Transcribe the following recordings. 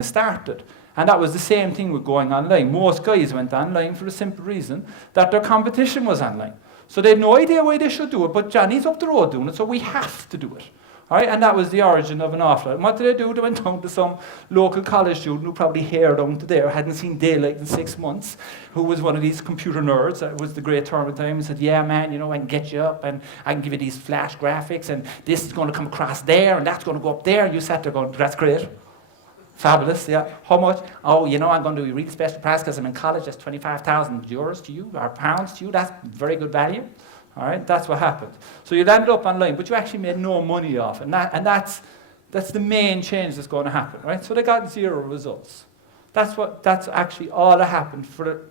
started. And that was the same thing with going online. Most guys went online for the simple reason that their competition was online. So they had no idea why they should do it, but Johnny's up the road doing it, so we have to do it. All right? And that was the origin of an offline. And what did they do? They went down to some local college student who probably hair down to there, hadn't seen daylight in 6 months, who was one of these computer nerds, that was the great term at the time, and said, yeah, man, you know, I can get you up, and I can give you these flash graphics, and this is going to come across there, and that's going to go up there. And you sat there going, that's great. Fabulous, yeah. How much? Oh, you know, I'm going to do a really special price because I'm in college. That's 25,000 euros to you, or pounds to you. That's very good value. All right, that's what happened. So you landed up online, but you actually made no money off it. And that's the main change that's going to happen, right? So they got 0 results. That's actually all that happened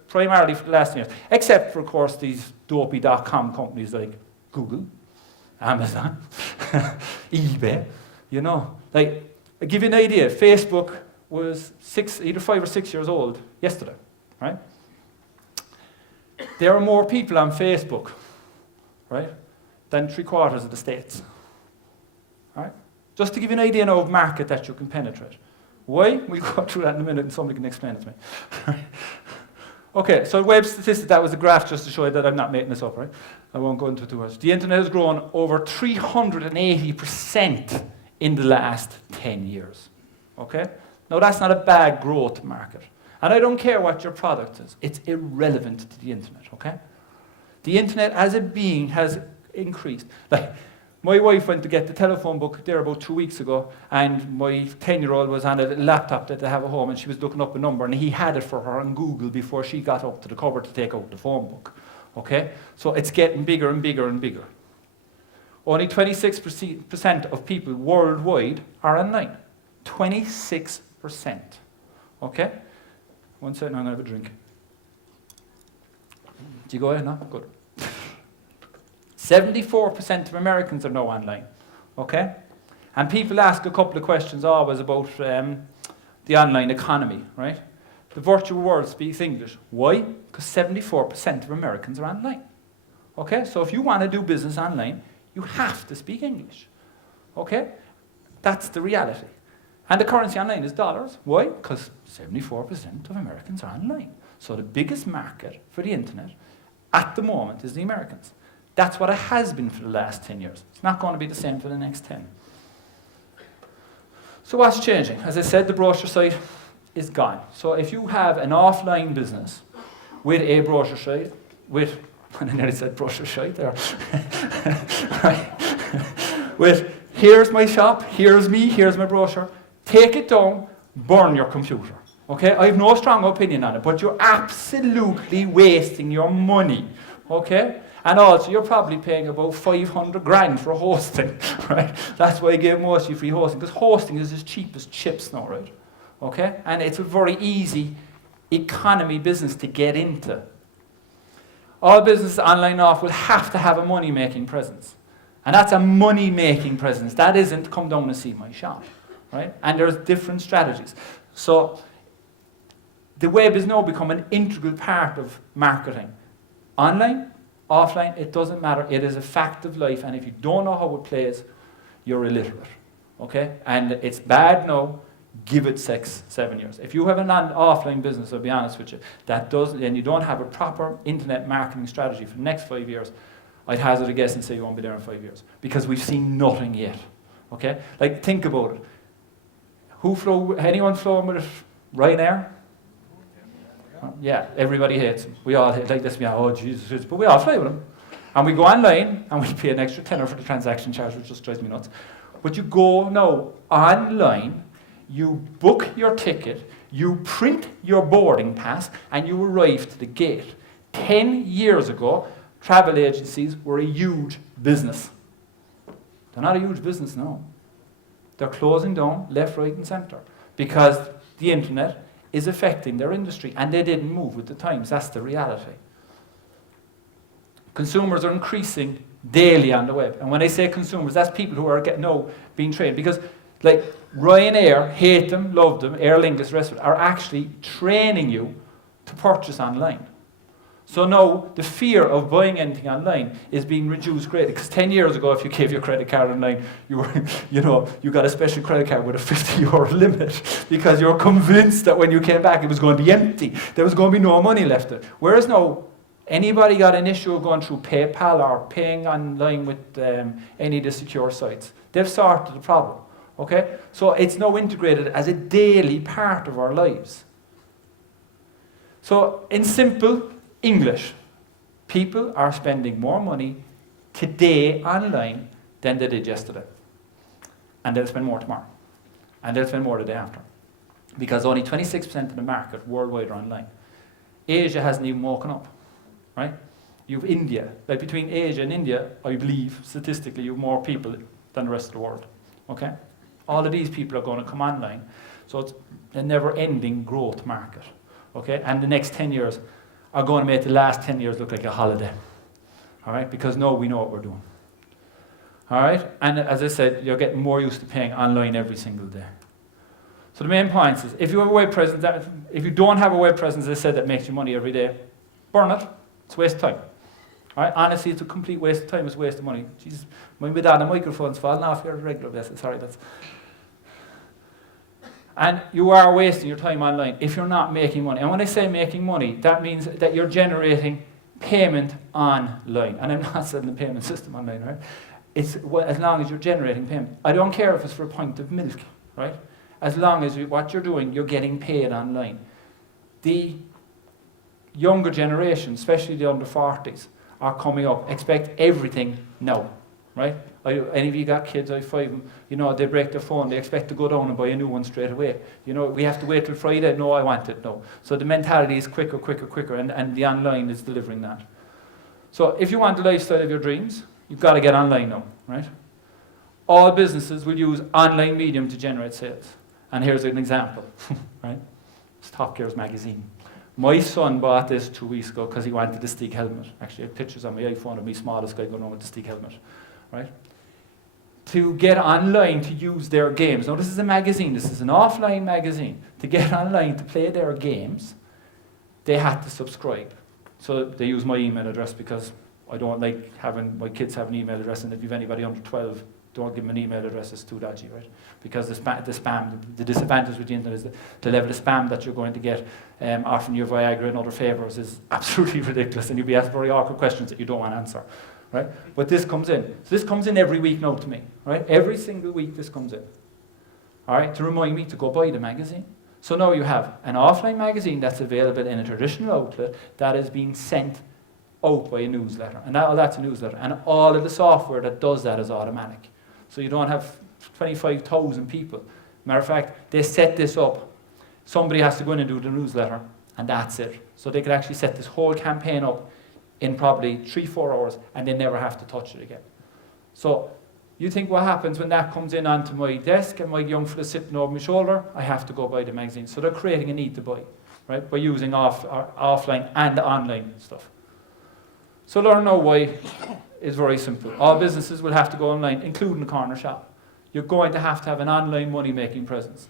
primarily for the last 10 years. Except for, of course, these dopey.com companies like Google, Amazon, eBay, you know. Like, I'll give you an idea. Facebook was either 5 or 6 years old yesterday, right? There are more people on Facebook, right, than 3/4 of the States, right? Just to give you an idea now of market that you can penetrate. Why? We'll go through that in a minute and somebody can explain it to me. Okay, so web statistics, that was a graph just to show you that I'm not making this up, right? I won't go into it too much. The internet has grown over 380% in the last 10 years, okay? Now that's not a bad growth market. And I don't care what your product is. It's irrelevant to the internet, okay? The internet as a being has increased. Like, my wife went to get the telephone book there about 2 weeks ago, and my 10-year-old was on a little laptop that they have at home, and she was looking up a number, and he had it for her on Google before she got up to the cupboard to take out the phone book, okay? So it's getting bigger and bigger and bigger. Only 26% of people worldwide are online. 26%. Okay? 1 second, I'm going to have a drink. Do you go ahead now? Good. 74% of Americans are now online. Okay? And people ask a couple of questions always about the online economy, right? The virtual world speaks English. Why? Because 74% of Americans are online. Okay? So if you want to do business online, you have to speak English, okay? That's the reality. And the currency online is dollars. Why? Because 74% of Americans are online. So the biggest market for the internet at the moment is the Americans. That's what it has been for the last 10 years. It's not going to be the same for the next 10. So what's changing? As I said, the brochure site is gone. So if you have an offline business with a brochure site, I nearly said brochure site there. Right. With, here's my shop, here's me, here's my brochure. Take it down, burn your computer. Okay? I have no strong opinion on it, but you're absolutely wasting your money. Okay? And also, you're probably paying about 500 grand for hosting, right? That's why I gave most of you free hosting, because hosting is as cheap as chips now, right? Okay? And it's a very easy economy business to get into. All businesses online off will have to have a money-making presence. And that's a money-making presence. That isn't come down and see my shop, right? And there's different strategies. So the web has now become an integral part of marketing. Online, offline, it doesn't matter. It is a fact of life. And if you don't know how it plays, you're illiterate, okay? And it's bad now. Give it 7 years. If you have an offline business, I'll be honest with you, and you don't have a proper internet marketing strategy for the next 5 years, I'd hazard a guess and say you won't be there in 5 years. Because we've seen nothing yet. Okay? Like, think about it. Anyone flown with Ryanair? Yeah, everybody hates them. We all hate, like this, oh Jesus, but we all fly with them. And we go online, and we pay an extra tenner for the transaction charge, which just drives me nuts. But you go now online, you book your ticket, you print your boarding pass, and you arrive to the gate. 10 years ago, travel agencies were a huge business. They're not a huge business now. They're closing down left, right, and centre because the internet is affecting their industry, and they didn't move with the times. That's the reality. Consumers are increasing daily on the web. And when I say consumers, that's people who are being trained. Because like Ryanair, hate them, love them, Aer Lingus, rest of it, are actually training you to purchase online. So now the fear of buying anything online is being reduced greatly. Because 10 years ago, if you gave your credit card online, you were, you got a special credit card with a €50 limit because you're convinced that when you came back, it was going to be empty. There was going to be no money left. Whereas now, anybody got an issue of going through PayPal or paying online with any of the secure sites, they've sorted the problem. Okay, so it's now integrated as a daily part of our lives. So in simple English, people are spending more money today online than they did yesterday. And they'll spend more tomorrow. And they'll spend more the day after. Because only 26% of the market worldwide are online. Asia hasn't even woken up, right? You have India. Like between Asia and India, I believe, statistically, you have more people than the rest of the world. Okay? All of these people are going to come online. So it's a never-ending growth market. Okay? And the next 10 years are going to make the last 10 years look like a holiday. All right? Because now we know what we're doing. All right? And as I said, you're getting more used to paying online every single day. So the main point is, if you have a web presence, if you don't have a web presence, as I said, that makes you money every day, burn it. It's a waste of time. All right? Honestly, it's a complete waste of time. It's a waste of money. Jesus, my dad, the microphone's falling off here on a regular basis. Sorry, that's... And you are wasting your time online if you're not making money. And when I say making money, that means that you're generating payment online. And I'm not selling the payment system online, right? It's as long as you're generating payment. I don't care if it's for a pint of milk, right? As long as what you're doing, you're getting paid online. The younger generation, especially the under 40s, are coming up, expect everything now, right? Any of you got kids, I have 5 of them, they break their phone, they expect to go down and buy a new one straight away. We have to wait till Friday, no, I want it, no. So the mentality is quicker, and the online is delivering that. So if you want the lifestyle of your dreams, you've got to get online now, right? All businesses will use online medium to generate sales. And here's an example, right? It's Top Gear's magazine. My son bought this 2 weeks ago because he wanted the Stick helmet. Actually, I have pictures on my iPhone of me, smallest guy, going on with the Stick helmet, right? To get online to use their games. Now, this is a magazine. This is an offline magazine. To get online to play their games, they had to subscribe. So they use my email address because I don't like having my kids have an email address, and if you have anybody under 12, don't give them an email address. It's too dodgy, right? Because the spam, the disadvantage with the internet is the level of spam that you're going to get offering your Viagra and other favours is absolutely ridiculous, and you'll be asked very awkward questions that you don't want to answer, right? But this comes in. So this comes in every week now to me, right? Every single week this comes in, all right, to remind me to go buy the magazine. So now you have an offline magazine that's available in a traditional outlet that is being sent out by a newsletter, and that's a newsletter, and all of the software that does that is automatic. So you don't have 25,000 people. Matter of fact, they set this up. Somebody has to go in and do the newsletter, and that's it. So they could actually set this whole campaign up in probably 3-4 hours, and they never have to touch it again. So you think what happens when that comes in onto my desk and my young fella sitting over my shoulder? I have to go buy the magazine. So they're creating a need to buy, right, by using offline and online stuff. So learn now why is very simple. All businesses will have to go online, including the corner shop. You're going to have an online money-making presence.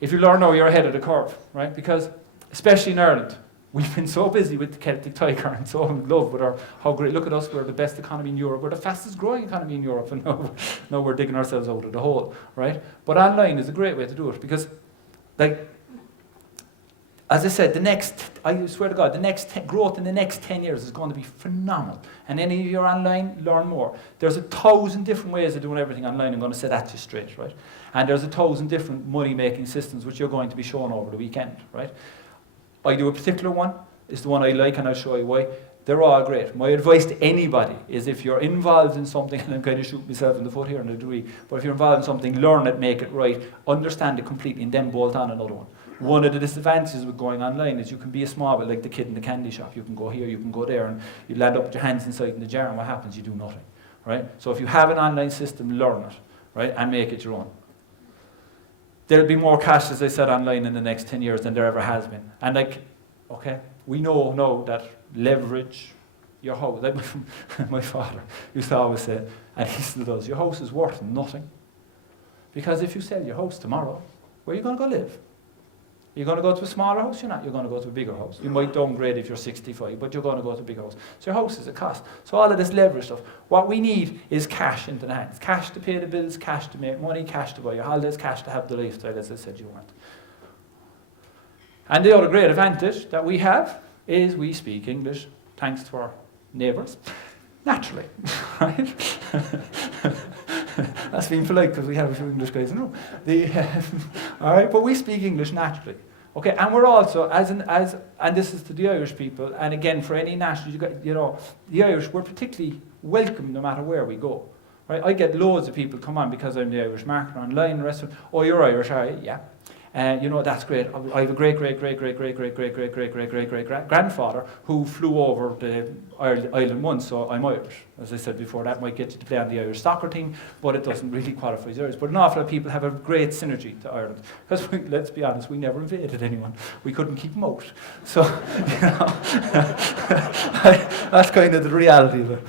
If you learn now, you're ahead of the curve, right? Because, especially in Ireland, we've been so busy with the Celtic Tiger and so in love with how great, look at us, we're the best economy in Europe, we're the fastest growing economy in Europe, and now we're digging ourselves out of the hole, right? But online is a great way to do it because, as I said, I swear to God, growth in the next 10 years is going to be phenomenal. And any of you are online, learn more. There's 1,000 different ways of doing everything online. I'm going to say that to you straight, right? And there's 1,000 different money-making systems which you're going to be shown over the weekend, right? I do a particular one. It's the one I like, and I'll show you why. They're all great. My advice to anybody is if you're involved in something, and I'm kind of shooting myself in the foot here in a degree, but if you're involved in something, learn it, make it right, understand it completely, and then bolt on another one. One of the disadvantages with going online is you can be a small bit like the kid in the candy shop. You can go here, you can go there, and you land up with your hands inside in the jar, and what happens? You do nothing, right? So if you have an online system, learn it, right, and make it your own. There'll be more cash, as I said, online in the next 10 years than there ever has been. And we know now that leverage your house, like my father used to always say, and he still does, your house is worth nothing. Because if you sell your house tomorrow, where are you going to go live? You're going to go to a smaller house? You're not. You're going to go to a bigger house. You might downgrade if you're 65, but you're going to go to a bigger house. So your house is a cost. So all of this leverage stuff. What we need is cash into the hands. Cash to pay the bills, cash to make money, cash to buy your holidays, cash to have the lifestyle, as I said you want. And the other great advantage that we have is we speak English, thanks to our neighbours, naturally. Right? That's being polite because we have a few English guys in the room. All right, but we speak English naturally. Okay, and we're also, and this is to the Irish people, and again for any national, the Irish, we're particularly welcome no matter where we go. Right? I get loads of people come on because I'm the Irish marketer online, and the rest of them, oh, you're Irish, are you? Yeah. That's great. I have a great grandfather who flew over the island once, so I'm Irish. As I said before, that might get you to play on the Irish soccer team, but it doesn't really qualify as Irish. But an awful lot of people have a great synergy to Ireland. Because let's be honest, we never invaded anyone. We couldn't keep them out. So, that's kind of the reality of it.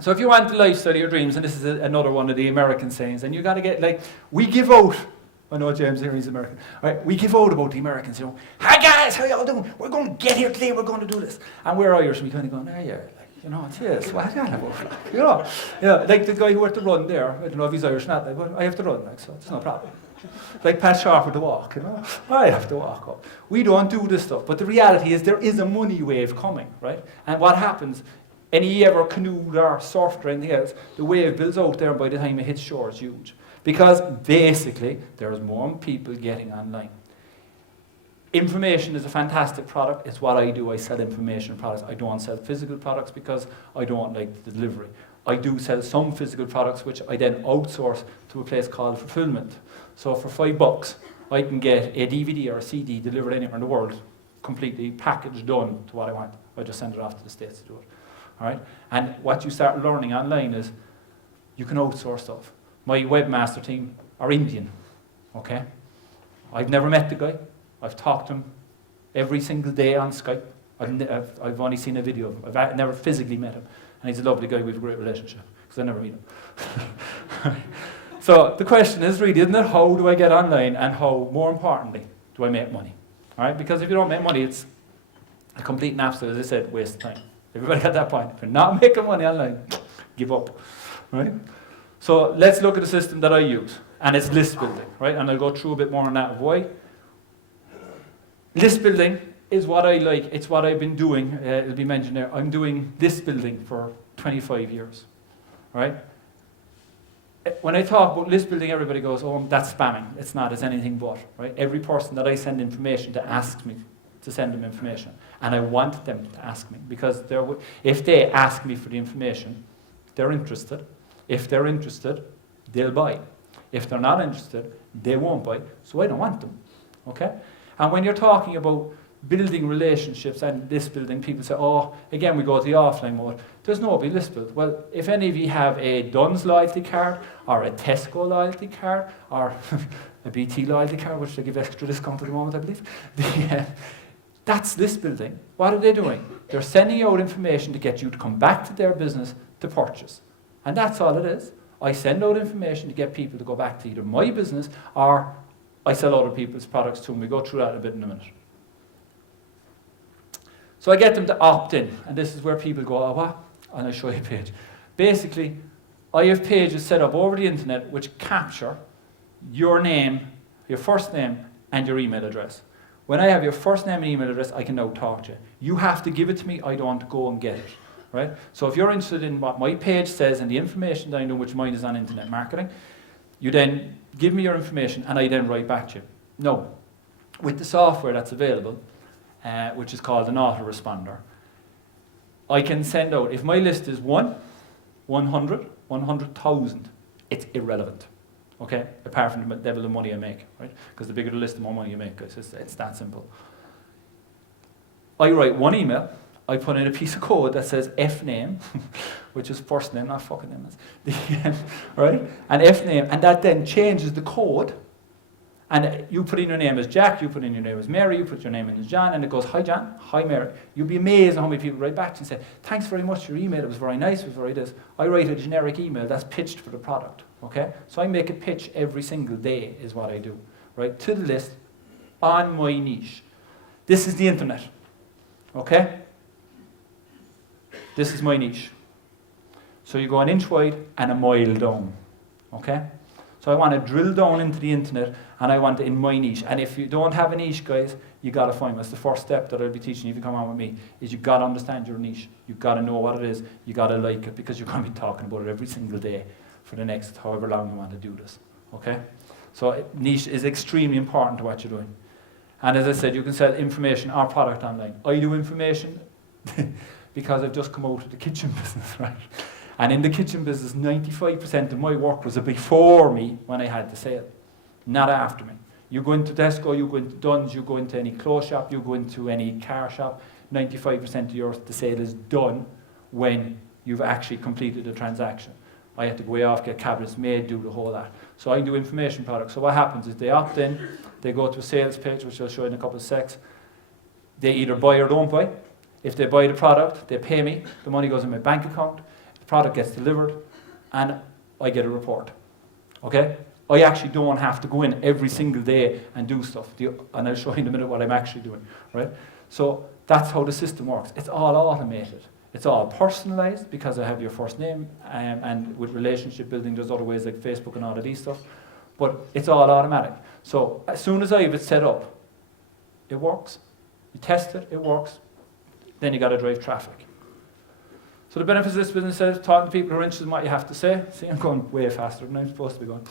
So if you want the lifestyle of your dreams, and this is another one of the American sayings, and you got to get, we give out, I know James here, he's American, right? We give out about the Americans, hi guys, how y'all doing? We're going to get here today, we're going to do this. And we're Irish, and we kind of go, it's yes, what are you about? Like the guy who had to run there, I don't know if he's Irish or not, but I have to run, so it's no problem. Like Pat Sharp with the walk, I have to walk up. We don't do this stuff, but the reality is there is a money wave coming, right? And what happens, any ever canoed or surfed or anything else, the wave builds out there, and by the time it hits shore, it's huge. Because basically, there's more people getting online. Information is a fantastic product. It's what I do. I sell information products. I don't sell physical products because I don't like the delivery. I do sell some physical products, which I then outsource to a place called Fulfillment. So for $5, I can get a DVD or a CD delivered anywhere in the world, completely packaged, done to what I want. I just send it off to the States to do it. All right? And what you start learning online is you can outsource stuff. My webmaster team are Indian, okay? I've never met the guy. I've talked to him every single day on Skype. I've only seen a video of him. I've never physically met him. And he's a lovely guy. We have a great relationship because I never meet him. So the question is really, isn't it, how do I get online, and how, more importantly, do I make money? All right? Because if you don't make money, it's a complete and absolute, as I said, waste of time. Everybody got that point. If you're not making money online, give up, right? So let's look at the system that I use, and it's list building, right? And I'll go through a bit more on that of why. List building is what I like. It's what I've been doing. It'll be mentioned there. I'm doing list building for 25 years, right? When I talk about list building, everybody goes, oh, that's spamming. It's not. It's anything but, right? Every person that I send information to asks me to send them information. And I want them to ask me, because if they ask me for the information, they're interested. If they're interested, they'll buy. If they're not interested, they won't buy. So I don't want them, okay? And when you're talking about building relationships and list building, people say, oh, again, we go to the offline mode. There's nobody list build. Well, if any of you have a Dunn's loyalty card, or a Tesco loyalty card, or a BT loyalty card, which they give extra discount at the moment, I believe, that's list building. What are they doing? They're sending you out information to get you to come back to their business to purchase. And that's all it is. I send out information to get people to go back to either my business, or I sell other people's products to them. We go through that a bit in a minute. So I get them to opt in, and this is where people go, oh, what? And I show you a page. Basically, I have pages set up over the internet which capture your name, your first name, and your email address. When I have your first name and email address, I can now talk to you. You have to give it to me. I don't go and get it, right? So if you're interested in what my page says and the information that I know, which mine is on internet marketing, you then give me your information, and I then write back to you. No, with the software that's available, which is called an autoresponder, I can send out, if my list is 100, 100,000, it's irrelevant. Okay, apart from the level of money I make, right? Because the bigger the list, the more money you make. It's that simple. I write one email. I put in a piece of code that says F name, which is first name, not fucking name, right? And F name, and that then changes the code. And you put in your name as Jack, you put in your name as Mary, you put your name in as John, and it goes, hi John, hi Mary. You'll be amazed at how many people write back to you and say, thanks very much for your email, it was very nice, it was very this. I write a generic email that's pitched for the product. Okay? So I make a pitch every single day is what I do, right? To the list on my niche. This is the internet. Okay? This is my niche. So you go an inch wide and a mile down. Okay? So I want to drill down into the internet and I want it in my niche. And if you don't have a niche, guys, you got to find one. That's the first step that I'll be teaching you if you come on with me, is you got to understand your niche. You've got to know what it is. You got to like it, because you're going to be talking about it every single day for the next however long you want to do this. Okay? So niche is extremely important to what you're doing. And as I said, you can sell information or product online. I do information because I've just come out of the kitchen business, right? And in the kitchen business, 95% of my work was before me when I had the sale, not after me. You go into Tesco, you go into Dunn's, you go into any clothes shop, you go into any car shop, 95% of the sale is done when you've actually completed the transaction. I had to go way off, get cabinets made, do the whole lot. So I do information products. So what happens is they opt in, they go to a sales page, which I'll show you in a couple of secs. They either buy or don't buy. If they buy the product, they pay me, the money goes in my bank account, the product gets delivered, and I get a report. Okay? I actually don't have to go in every single day and do stuff. And I'll show you in a minute what I'm actually doing. Right? So that's how the system works. It's all automated. It's all personalized because I have your first name, and with relationship building there's other ways like Facebook and all of these stuff. But it's all automatic. So as soon as I have it set up, it works. You test it, it works. Then you got to drive traffic. So the benefits of this business is talking to people who are interested in what you have to say. See, I'm going way faster than I'm supposed to be going.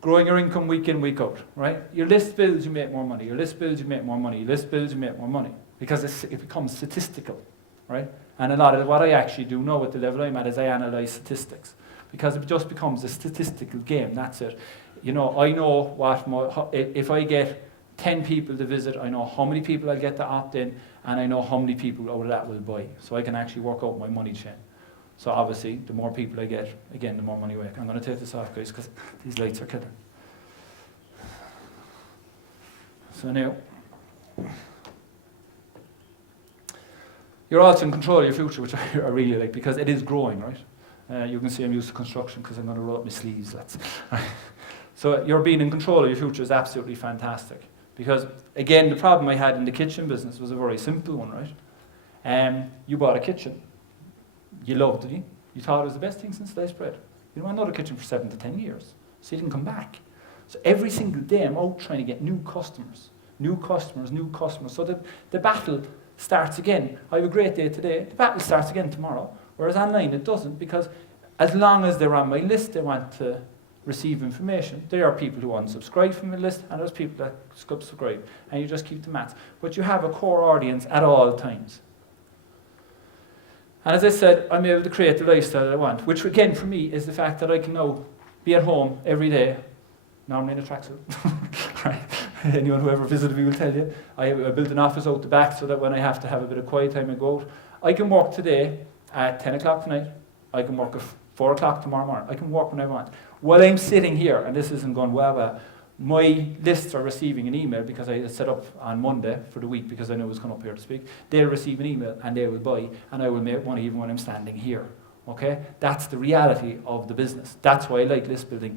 Growing your income week in, week out, right? Your list builds, you make more money. Your list builds, you make more money. Your list builds, you make more money. Because it becomes statistical, right? And a lot of what I actually do now at the level I'm at is I analyse statistics. Because it just becomes a statistical game, that's it. You know, I know if I get 10 people to visit, I know how many people I get to opt in, and I know how many people out of that will buy. So I can actually work out my money chain. So obviously, the more people I get, again, the more money I make. I'm going to take this off, guys, because these lights are killing. So now, you're also in control of your future, which I really like, because it is growing, right? You can see I'm used to construction because I'm going to roll up my sleeves. So you're being in control of your future is absolutely fantastic. Because, again, the problem I had in the kitchen business was a very simple one, right? You bought a kitchen. You loved it. You thought it was the best thing since sliced bread. You want another kitchen for 7 to 10 years. So you didn't come back. So every single day I'm out trying to get new customers. New customers, new customers. So that the battle starts again. I have a great day today. The battle starts again tomorrow. Whereas online it doesn't, because as long as they're on my list, they want to receive information. There are people who unsubscribe from the list, and there's people that subscribe, and you just keep the maths. But you have a core audience at all times. And as I said, I'm able to create the lifestyle that I want, which again for me is the fact that I can now be at home every day, normally in a tracksuit. Right? Anyone who ever visited me will tell you. I built an office out the back so that when I have to have a bit of quiet time I go out. I can work today at 10 o'clock tonight. I can work at 4 o'clock tomorrow morning. I can work when I want. While I'm sitting here, and this isn't going well, my lists are receiving an email because I set up on Monday for the week because I knew I was coming up here to speak. They'll receive an email and they will buy, and I will make money even when I'm standing here. Okay? That's the reality of the business. That's why I like list building.